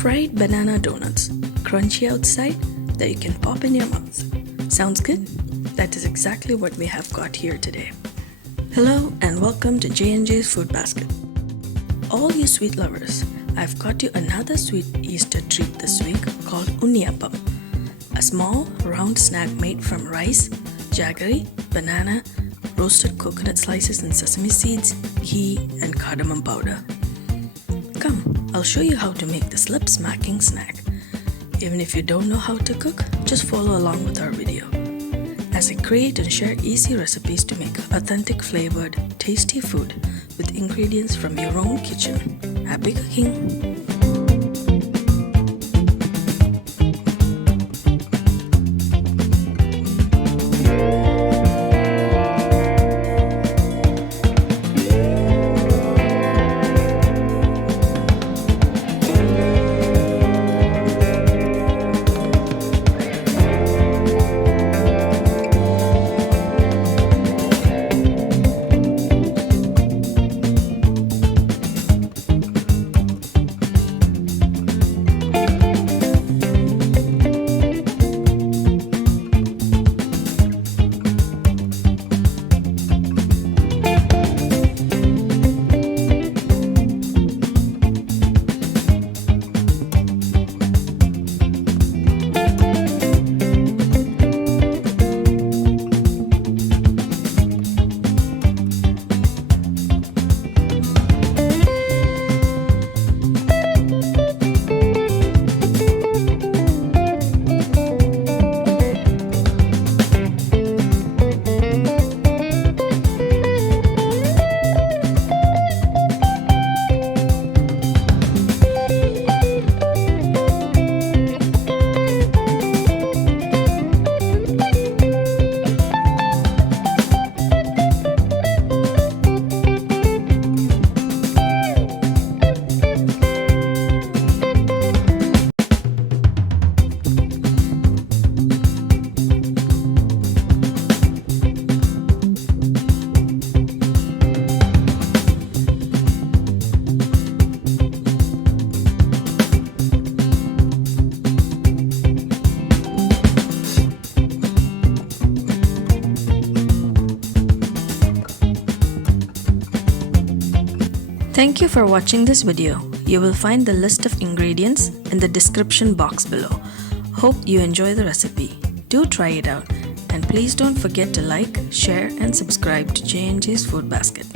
Fried banana donuts, crunchy outside that you can pop in your mouth. Sounds good? That is exactly what we have got here today. Hello and welcome to J&J's Food Basket. All you sweet lovers, I've got you another sweet Easter treat this week called Unniyappam, a small round snack made from rice, jaggery, banana, roasted coconut slices and sesame seeds, ghee and cardamom powder. Come, I'll show you how to make this lip-smacking snack. Even if you don't know how to cook, just follow along with our video, as I create and share easy recipes to make authentic flavored, tasty food with ingredients from your own kitchen. Happy cooking! Thank you for watching this video. You will find the list of ingredients in the description box below. Hope you enjoy the recipe. Do try it out and please don't forget to like, share and subscribe to J&J's Food Basket.